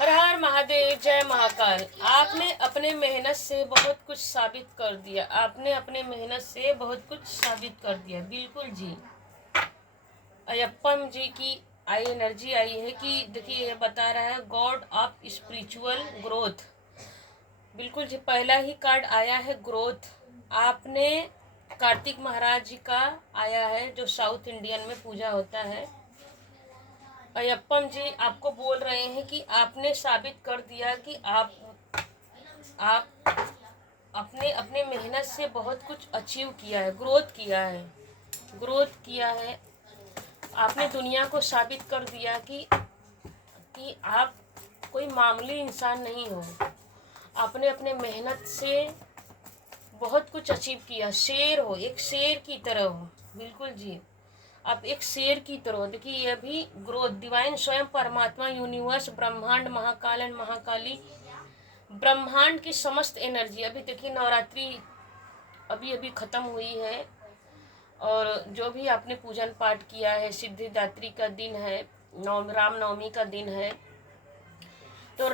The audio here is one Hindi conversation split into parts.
हर हर महादेव, जय महाकाल। आपने अपने मेहनत से बहुत कुछ साबित कर दिया। आपने अपने मेहनत से बहुत कुछ साबित कर दिया। बिल्कुल जी। अयप्पम जी की आई एनर्जी आई है कि देखिए ये बता रहा है गॉड ऑफ स्पिरिचुअल ग्रोथ। बिल्कुल जी। पहला ही कार्ड आया है ग्रोथ। आपने कार्तिक महाराज जी का आया है जो साउथ इंडियन में पूजा होता है। अयप्पम जी आपको बोल रहे हैं कि आपने साबित कर दिया कि आप अपने अपने मेहनत से बहुत कुछ अचीव किया है, ग्रोथ किया है। आपने दुनिया को साबित कर दिया कि आप कोई मामूली इंसान नहीं हो। आपने अपने मेहनत से बहुत कुछ अचीव किया। शेर हो, एक शेर की तरह हो। बिल्कुल जी। आप एक शेर की तरह। देखिए ये भी ग्रोथ, डिवाइन स्वयं परमात्मा, यूनिवर्स, ब्रह्मांड, महाकाल एंड महाकाली, ब्रह्मांड की समस्त एनर्जी। अभी देखिए नवरात्रि अभी अभी खत्म हुई है और जो भी आपने पूजन पाठ किया है, सिद्धिदात्री का दिन है, रामनवमी का दिन है, तो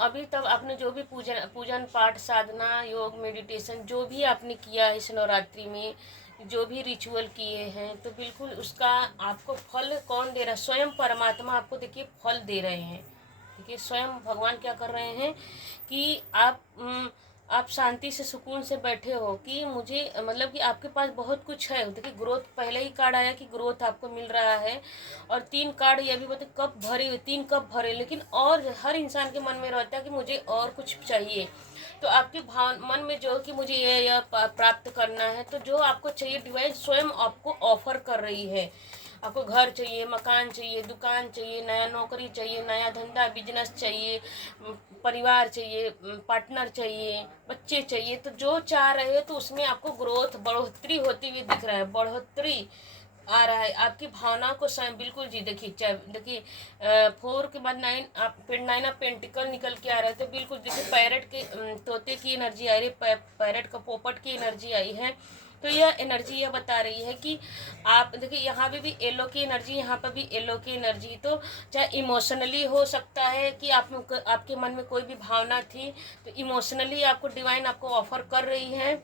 अभी तक आपने जो भी पूजन पाठ, साधना, योग, मेडिटेशन जो भी आपने किया है इस नवरात्रि में, जो भी रिचुअल किए हैं, तो बिल्कुल उसका आपको फल कौन दे रहा है? स्वयं परमात्मा आपको देखिए फल दे रहे हैं। देखिए स्वयं भगवान क्या कर रहे हैं कि आप शांति से सुकून से बैठे हो कि मुझे मतलब कि आपके पास बहुत कुछ है। देखिए ग्रोथ, पहले ही कार्ड आया कि ग्रोथ आपको मिल रहा है। और 3 कार्ड ये भी बता कप भरे हुए, 3 कप भरे, लेकिन और हर इंसान के मन में रहता है कि मुझे और कुछ चाहिए। तो आपके मन में जो कि मुझे यह प्राप्त करना है, तो जो आपको चाहिए डिवाइन स्वयं आपको ऑफर कर रही है। आपको घर चाहिए, मकान चाहिए, दुकान चाहिए, नया नौकरी चाहिए, नया धंधा बिजनेस चाहिए, परिवार चाहिए, पार्टनर चाहिए, बच्चे चाहिए। तो जो चाह रहे हो तो उसमें आपको ग्रोथ, बढ़ोतरी होती हुई दिख रहा है, बढ़ोतरी आ रहा है आपकी भावना को स्वयं। बिल्कुल जी। देखिए देखिए 4 के बाद 9, आप 9 ऑफ पेंटिकल निकल के आ रहे थे। बिल्कुल देखिए पैरट के तोते की एनर्जी आ रही है, पैरट का पोपट की एनर्जी आई है। तो यह एनर्जी यह बता रही है कि आप देखिए यहाँ पे भी येलो की एनर्जी, यहाँ पर भी येलो की एनर्जी। तो चाहे इमोशनली हो सकता है कि आपके मन में कोई भी भावना थी, तो इमोशनली आपको डिवाइन आपको ऑफर कर रही है।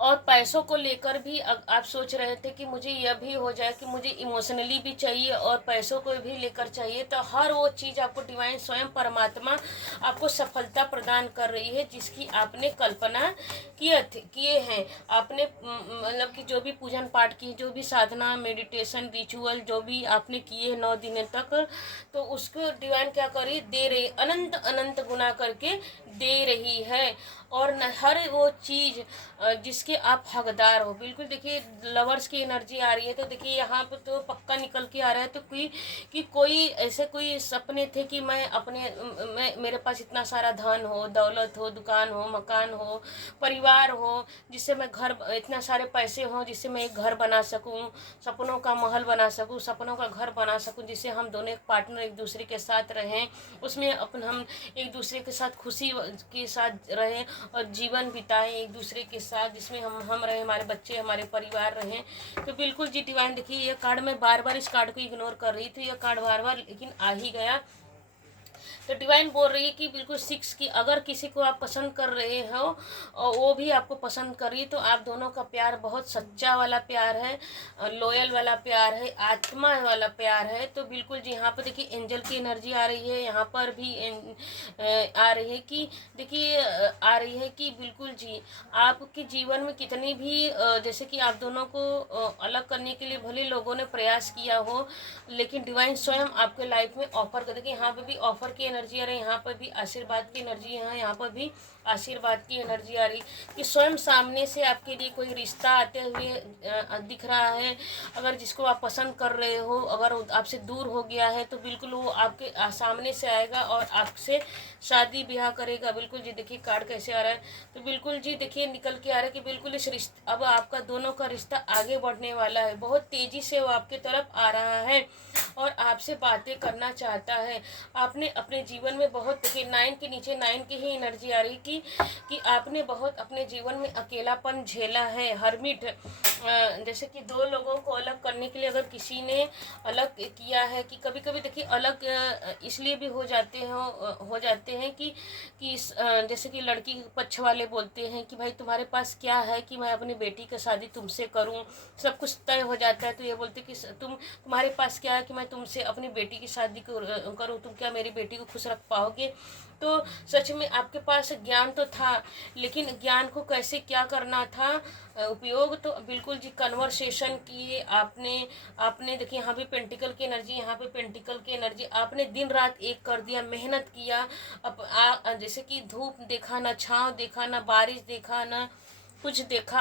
और पैसों को लेकर भी आप सोच रहे थे कि मुझे यह भी हो जाए कि मुझे इमोशनली भी चाहिए और पैसों को भी लेकर चाहिए, तो हर वो चीज़ आपको डिवाइन स्वयं परमात्मा आपको सफलता प्रदान कर रही है जिसकी आपने कल्पना किए हैं। आपने मतलब कि जो भी पूजन पाठ की, जो भी साधना, मेडिटेशन, रिचुअल जो भी आपने किए 9 दिनों तक, तो उसको डिवाइन क्या कर रही, दे रही, अनंत अनंत गुना करके दे रही है। और हर वो चीज़ जिसके आप हकदार हो। बिल्कुल देखिए लवर्स की एनर्जी आ रही है। तो देखिए यहाँ पर तो पक्का निकल के आ रहा है तो कोई ऐसे कोई सपने थे कि मेरे पास इतना सारा धन हो, दौलत हो, दुकान हो, मकान हो, परिवार हो, जिससे मैं घर, इतना सारे पैसे हों जिससे मैं एक घर बना सकूं, सपनों का महल बना सकूं, सपनों का घर बना सकूं, जिससे हम दोनों एक पार्टनर एक दूसरे के साथ रहें, उसमें हम एक दूसरे के साथ खुशी के साथ रहें और जीवन बिताएं एक दूसरे के साथ, जिसमें हम रहें, हमारे बच्चे, हमारे परिवार रहें। तो बिल्कुल जी डिवाइन देखिए ये कार्ड, मैं बार बार इस कार्ड को इग्नोर कर रही थी, ये कार्ड बार बार लेकिन आ ही गया। तो डिवाइन बोल रही है कि बिल्कुल 6 की, अगर किसी को आप पसंद कर रहे हो और वो भी आपको पसंद कर रही है, तो आप दोनों का प्यार बहुत सच्चा वाला प्यार है, लॉयल वाला प्यार है, आत्मा वाला प्यार है। तो बिल्कुल जी यहाँ पर देखिए एंजल की एनर्जी आ रही है, यहाँ पर भी आ रही है कि देखिए आ रही है कि बिल्कुल जी आपके जीवन में कितनी भी जैसे कि आप दोनों को अलग करने के लिए भले लोगों ने प्रयास किया हो, लेकिन डिवाइन स्वयं आपके लाइफ में ऑफर कर देगी। यहाँ पे भी ऑफर की एनर्जी आ रही है, यहाँ पर भी आशीर्वाद की एनर्जी है, यहाँ पर भी आशीर्वाद की एनर्जी आ रही कि स्वयं सामने से आपके लिए कोई रिश्ता आते हुए दिख रहा है। अगर जिसको आप पसंद कर रहे हो अगर आपसे दूर हो गया है, तो बिल्कुल वो आपके सामने से आएगा और आपसे शादी ब्याह करेगा। बिल्कुल जी देखिए कार्ड कैसे आ रहा है, तो बिल्कुल जी देखिए निकल के आ रहा है कि बिल्कुल इस रिश्ता, अब आपका दोनों का रिश्ता आगे बढ़ने वाला है। बहुत तेजी से वो आपकी तरफ आ रहा है और आपसे बातें करना चाहता है। आपने अपने जीवन में बहुत, देखिए 9 के नीचे 9 की ही एनर्जी आ रही कि आपने बहुत अपने जीवन में अकेलापन झेला है, हर्मिट। जैसे कि दो लोगों को अलग करने के लिए अगर किसी ने अलग किया है, कि कभी कभी देखिए अलग इसलिए भी हो जाते हैं जैसे कि लड़की पक्ष वाले बोलते हैं कि भाई तुम्हारे पास क्या है कि मैं अपनी बेटी की शादी तुमसे करूं, सब कुछ तय हो जाता है तो ये बोलते कि तुम्हारे पास क्या है कि मैं तुमसे अपनी बेटी की शादी करूं, तुम क्या मेरी बेटी को खुश रख पाओगे। तो सच में आपके पास ज्ञान तो था, लेकिन ज्ञान को कैसे क्या करना था उपयोग, तो बिल्कुल जी कन्वर्सेशन किए आपने देखिए यहाँ पे पेंटिकल की एनर्जी, यहाँ पे पेंटिकल की एनर्जी, आपने दिन रात एक कर दिया, मेहनत किया। जैसे कि धूप देखा ना, छाँव देखा ना, बारिश देखा ना कुछ देखा,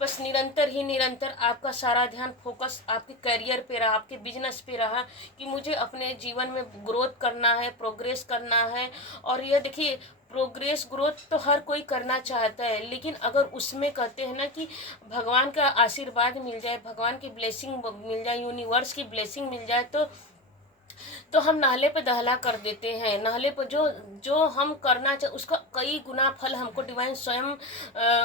बस निरंतर आपका सारा ध्यान फोकस आपके करियर पे रहा, आपके बिजनेस पे रहा कि मुझे अपने जीवन में ग्रोथ करना है, प्रोग्रेस करना है। और यह देखिए प्रोग्रेस ग्रोथ तो हर कोई करना चाहता है, लेकिन अगर उसमें कहते हैं ना कि भगवान का आशीर्वाद मिल जाए, भगवान की ब्लेसिंग मिल जाए, यूनिवर्स की ब्लेसिंग मिल जाए, तो हम नाले पे दहला कर देते हैं। नाले पर जो जो हम करना चाहे उसका कई गुना फल हमको डिवाइन स्वयं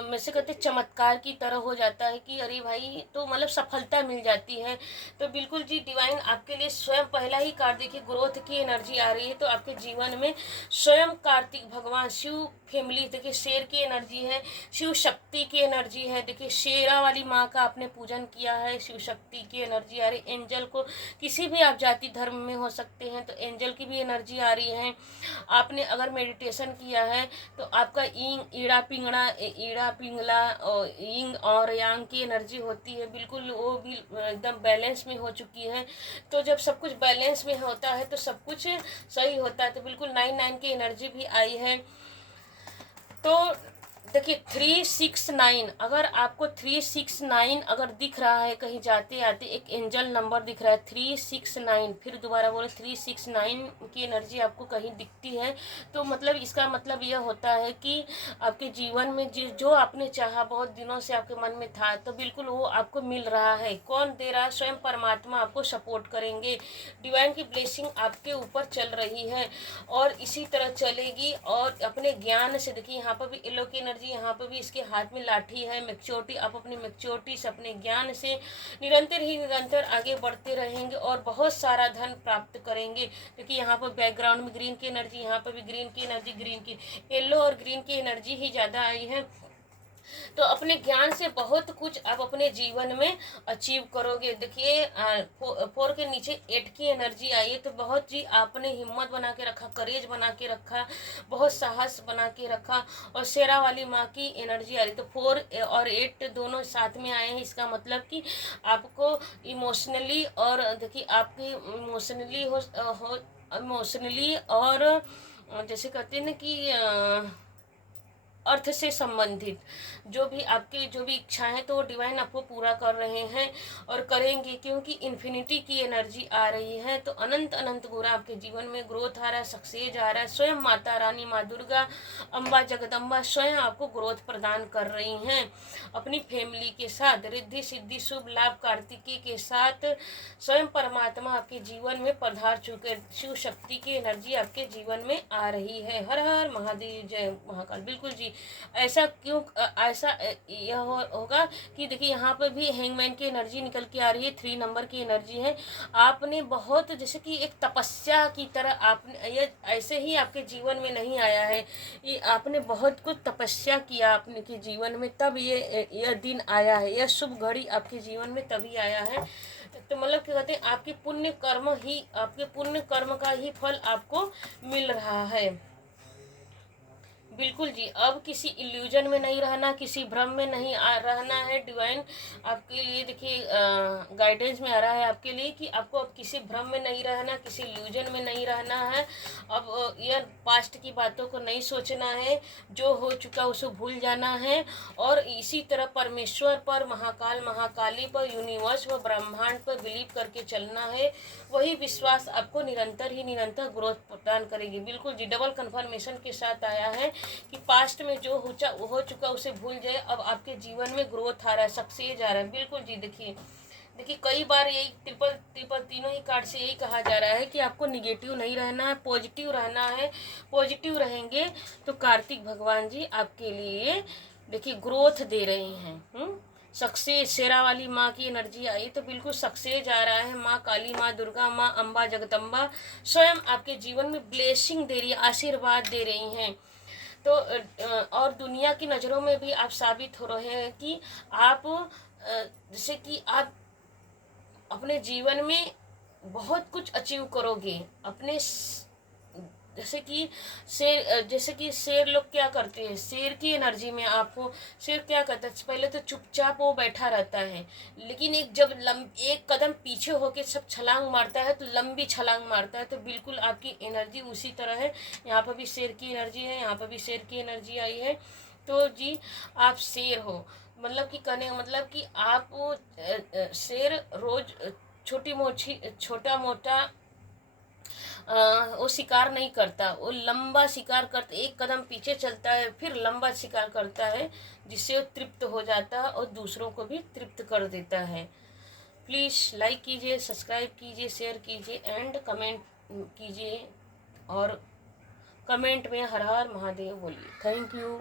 में से कहते चमत्कार की तरह हो जाता है कि अरे भाई, तो मतलब सफलता मिल जाती है। तो बिल्कुल जी डिवाइन आपके लिए स्वयं पहला ही कार्ड, देखिए ग्रोथ की एनर्जी आ रही है, तो आपके जीवन में स्वयं कार्तिक भगवान शिव फैमिली, देखिए शेर की एनर्जी है, शिव शक्ति की एनर्जी है, देखिए शेरा वाली माँ का आपने पूजन किया है, शिव शक्ति की एनर्जी आ रही, एंजल को किसी भी आप जाति धर्म में हो सकते हैं तो एंजल की भी एनर्जी आ रही है। आपने अगर मेडिटेशन किया है तो आपका ईड़ा पिंगला और इंग और यांग की एनर्जी होती है, बिल्कुल वो भी एकदम बैलेंस में हो चुकी है। तो जब सब कुछ बैलेंस में होता है तो सब कुछ सही होता है। तो बिल्कुल 9 की एनर्जी भी आई है। तो देखिए 369, अगर आपको 369 अगर दिख रहा है कहीं जाते आते, एक एंजल नंबर दिख रहा है 369, फिर दोबारा बोले 369 की एनर्जी आपको कहीं दिखती है, तो मतलब इसका मतलब यह होता है कि आपके जीवन में जो आपने चाहा, बहुत दिनों से आपके मन में था, तो बिल्कुल वो आपको मिल रहा है। कौन दे रहा है? स्वयं परमात्मा आपको सपोर्ट करेंगे। डिवाइन की ब्लेसिंग आपके ऊपर चल रही है और इसी तरह चलेगी। और अपने ज्ञान से देखिए यहाँ पर भी येलो की एनर्जी, यहाँ पर भी इसके हाथ में लाठी है, मैच्योरिटी। आप अपनी मैच्योरिटी से, अपने ज्ञान से निरंतर आगे बढ़ते रहेंगे और बहुत सारा धन प्राप्त करेंगे। देखिए यहाँ पर बैकग्राउंड में ग्रीन की एनर्जी, यहाँ पर भी ग्रीन की एनर्जी, ग्रीन की, येलो और ग्रीन की एनर्जी ही ज़्यादा आई है। तो अपने ज्ञान से बहुत कुछ आप अपने जीवन में अचीव करोगे। देखिए 4 के नीचे 8 की एनर्जी आई है, तो बहुत ही आपने हिम्मत बना के रखा, करेज बना के रखा, बहुत साहस बना के रखा। और शेरा वाली माँ की एनर्जी आ रही, तो 4 और 8 दोनों साथ में आए हैं। इसका मतलब कि आपको इमोशनली, और देखिए आपकी इमोशनली और जैसे कहते हैं ना कि अर्थ से संबंधित जो भी इच्छाएं हैं तो वो डिवाइन आपको पूरा कर रहे हैं और करेंगे, क्योंकि इन्फिनिटी की एनर्जी आ रही है। तो अनंत गुना आपके जीवन में ग्रोथ आ रहा है, सक्सेस आ रहा है। स्वयं माता रानी, माँ दुर्गा, अम्बा जगदम्बा स्वयं आपको ग्रोथ प्रदान कर रही हैं। अपनी फैमिली के साथ रिद्धि सिद्धि शुभ लाभ कार्तिकी के साथ स्वयं परमात्मा आपके जीवन में पधार चुके। शिव शक्ति की एनर्जी आपके जीवन में आ रही है। हर हर महादेव, जय महाकाल। बिल्कुल जी ऐसा क्यों, ऐसा यह होगा कि देखिए यहाँ पर भी हैंगमैन की एनर्जी निकल के आ रही है, 3 नंबर की एनर्जी है। आपने बहुत जैसे कि एक तपस्या की तरह, आपने ये ऐसे ही आपके जीवन में नहीं आया है, ये आपने बहुत कुछ तपस्या किया अपने के जीवन में, तब यह दिन आया है, यह शुभ घड़ी आपके जीवन में तभी आया है। तो मतलब क्या कहते हैं, आपके पुण्य कर्म का ही फल आपको मिल रहा है। बिल्कुल जी, अब किसी इल्यूजन में नहीं रहना, किसी भ्रम में नहीं रहना है। डिवाइन आपके लिए देखिए गाइडेंस में आ रहा है आपके लिए कि आपको अब किसी भ्रम में नहीं रहना, किसी इल्यूजन में नहीं रहना है। अब यह पास्ट की बातों को नहीं सोचना है, जो हो चुका उसे भूल जाना है। और इसी तरह परमेश्वर पर, महाकाल महाकाली पर, यूनिवर्स व ब्रह्मांड पर बिलीव करके चलना है। वही विश्वास आपको निरंतर ग्रोथ प्रदान करेगी। बिल्कुल जी, डबल कन्फर्मेशन के साथ आया है कि पास्ट में जो हो चुका उसे भूल जाए, अब आपके जीवन में ग्रोथ आ रहा है, सक्सेस आ रहा है। बिल्कुल जी, देखिए देखिए कई बार यही ट्रिपल ट्रिपल तीनों ही कार्ड से यही कहा जा रहा है कि आपको निगेटिव नहीं रहना है, पॉजिटिव रहना है। पॉजिटिव रहेंगे तो कार्तिक भगवान जी आपके लिए देखिए ग्रोथ दे रहे हैं। सक्सेस, शेरा वाली माँ की एनर्जी आई तो बिल्कुल सक्सेस आ रहा है। माँ काली, माँ दुर्गा, माँ अम्बा जगदम्बा स्वयं आपके जीवन में ब्लेसिंग दे रही है, आशीर्वाद दे रही हैं। तो और दुनिया की नज़रों में भी आप साबित हो रहे हैं कि आप जैसे कि आप अपने जीवन में बहुत कुछ अचीव करोगे। अपने जैसे कि जैसे कि शेर लोग क्या करते हैं, शेर की एनर्जी में आपको, शेर क्या करता है, पहले तो चुपचाप वो बैठा रहता है, लेकिन एक कदम पीछे होके सब छलांग मारता है तो लंबी छलांग मारता है। तो बिल्कुल आपकी एनर्जी उसी तरह है। यहाँ पर भी शेर की एनर्जी है, यहाँ पर भी शेर की एनर्जी आई है। तो जी आप शेर हो, मतलब कि कहने का मतलब कि आप शेर रोज छोटा मोटा वो शिकार नहीं करता, वो लंबा शिकार करता, एक कदम पीछे चलता है फिर लंबा शिकार करता है, जिससे वो तृप्त हो जाता है और दूसरों को भी तृप्त कर देता है। प्लीज़ लाइक कीजिए, सब्सक्राइब कीजिए, शेयर कीजिए एंड कमेंट कीजिए, और कमेंट में हर हर महादेव बोलिए। Thank you.